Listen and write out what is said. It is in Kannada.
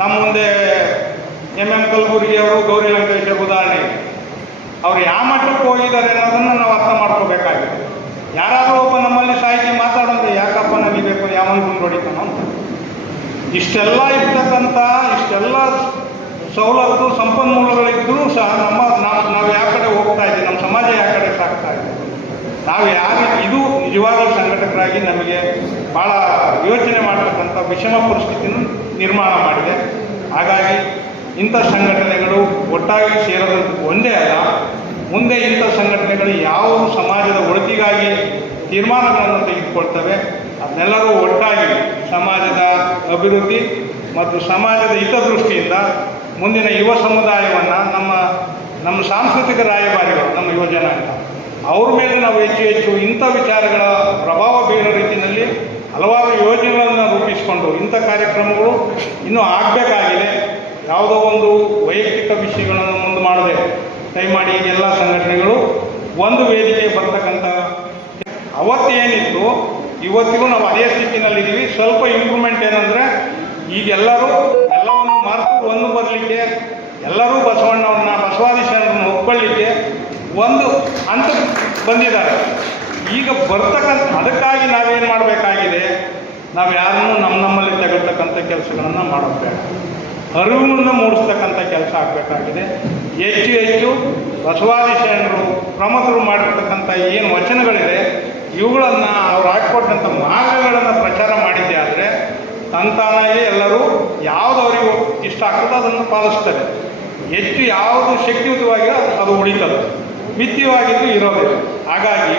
ನಮ್ಮ ಮುಂದೆ ಎಂ ಕಲಬುರ್ಗಿ ಅವರು ಗೌರಿ ಲಂಕೇಶ್ ಉದಾಹರಣೆ. ಅವ್ರು ಯಾವ ಮಟ್ಟಕ್ಕೆ ಹೋಗಿದ್ದಾರೆ ಅನ್ನೋದನ್ನು ನಾವು ಅರ್ಥ ಮಾಡ್ಕೋಬೇಕಾಗಿದೆ. ಯಾರಾದರೂ ಒಬ್ಬ ನಮ್ಮಲ್ಲಿ ಸಾಹಿತ್ಯ ಮಾತಾಡಂದ್ರೆ ಯಾಕಪ್ಪ ನಗಿಬೇಕು ಯಾವನ್ ಗುಂಡು ಹೊಡಿತಾನೋ ಅಂತ. ಇಷ್ಟೆಲ್ಲ ಇರ್ತಕ್ಕಂಥ, ಇಷ್ಟೆಲ್ಲ ಸವಲತ್ತು ಸಂಪನ್ಮೂಲಗಳಿದ್ದರೂ ಸಹ ನಮ್ಮ, ನಾವು ನಾವು ಯಾವ ಕಡೆ ಹೋಗ್ತಾ ಇದ್ದೀವಿ, ನಮ್ಮ ಸಮಾಜ ಯಾವ ಕಡೆ ಸಾಗ್ತಾ ಇದೆ. ನಾವು ಯಾರು, ಇದು ನಿಜವಾದ ಸಂಘಟಕರಾಗಿ ನಮಗೆ ಭಾಳ ಯೋಚನೆ ಮಾಡ್ತಕ್ಕಂಥ ವಿಷಮ ಪರಿಸ್ಥಿತಿಯನ್ನು ನಿರ್ಮಾಣ ಮಾಡಿದೆ. ಹಾಗಾಗಿ ಇಂಥ ಸಂಘಟನೆಗಳು ಒಟ್ಟಾಗಿ ಸೇರೋದು ಒಂದೇ ಅಲ್ಲ, ಮುಂದೆ ಇಂಥ ಸಂಘಟನೆಗಳು ಯಾವ ಸಮಾಜದ ಒಳಿತಿಗಾಗಿ ತೀರ್ಮಾನಗಳನ್ನು ತೆಗೆದುಕೊಳ್ತವೆ ಅದನ್ನೆಲ್ಲರೂ ಒಟ್ಟಾಗಿ ಸಮಾಜದ ಅಭಿವೃದ್ಧಿ ಮತ್ತು ಸಮಾಜದ ಹಿತದೃಷ್ಟಿಯಿಂದ ಮುಂದಿನ ಯುವ ಸಮುದಾಯವನ್ನು ನಮ್ಮ ನಮ್ಮ ಸಾಂಸ್ಕೃತಿಕ ರಾಯಭಾರಿಗಳು, ನಮ್ಮ ಯುವ ಜನಾಂಗ, ಅವ್ರ ಮೇಲೆ ನಾವು ಹೆಚ್ಚು ಹೆಚ್ಚು ಇಂಥ ವಿಚಾರಗಳ ಯೋಜನೆಗಳನ್ನು ಇಂಥ ಕಾರ್ಯಕ್ರಮಗಳು ಇನ್ನೂ ಆಗಬೇಕಾಗಿದೆ. ಯಾವುದೋ ಒಂದು ವೈಯಕ್ತಿಕ ವಿಷಯಗಳನ್ನು ಮುಂದೆ ಮಾಡದೆ ದಯಮಾಡಿ ಎಲ್ಲ ಸಂಘಟನೆಗಳು ಒಂದು ವೇದಿಕೆ ಬರ್ತಕ್ಕಂಥ ಅವತ್ತೇನಿತ್ತು, ಇವತ್ತಿಗೂ ನಾವು ಅದೇ ಸ್ಥಿತಿನಲ್ಲಿದ್ದೀವಿ. ಸ್ವಲ್ಪ ಇಂಪ್ರೂವ್ಮೆಂಟ್ ಏನಂದರೆ ಈಗೆಲ್ಲರೂ ಎಲ್ಲವನ್ನು ಮರೆತು ಒಂದು ಬರಲಿಕ್ಕೆ, ಎಲ್ಲರೂ ಬಸವಣ್ಣವ್ರನ್ನ ಬಸವಾದಿಶರನ್ನು ಒಪ್ಕೊಳ್ಳಿಕ್ಕೆ ಒಂದು ಹಂತಕ್ಕೆ ಬಂದಿದ್ದಾರೆ. ಈಗ ಬರ್ತಕ್ಕಂಥ ಅದಕ್ಕಾಗಿ ನಾವೇನು ಮಾಡಬೇಕಾಗಿದೆ? ನಾವು ಯಾರನ್ನೂ ನಮ್ಮ ಕೆಲಸಗಳನ್ನು ಮಾಡಬೇಕು ಅರಿವನ್ನು ಮೂಡಿಸ್ತಕ್ಕಂಥ ಕೆಲಸ ಆಗಬೇಕಾಗಿದೆ. ಹೆಚ್ಚು ಹೆಚ್ಚು ಬಸವಾದಿ ಶರಣರು ಪ್ರಮುಖರು ಮಾಡಿರ್ತಕ್ಕಂಥ ಏನು ವಚನಗಳಿದೆ, ಇವುಗಳನ್ನು ಅವ್ರು ಹಾಕಿಕೊಟ್ಟಂಥ ಮಾರ್ಗಗಳನ್ನು ಪ್ರಚಾರ ಮಾಡಿದ್ದೆ ಆದರೆ ತಂತಾನಾಗಿ ಎಲ್ಲರೂ ಯಾವುದು ಅವರಿಗೂ ಇಷ್ಟ ಆಗ್ತದೋ ಅದನ್ನು ಪಾಲಿಸ್ತಾರೆ. ಹೆಚ್ಚು ಯಾವುದು ಶಕ್ತಿಯುತವಾಗಿ ಅದು ಉಳಿತದೆ. ಮಿತ್ಯವಾಗಿದ್ದು ಇರೋದಿಲ್ಲ. ಹಾಗಾಗಿ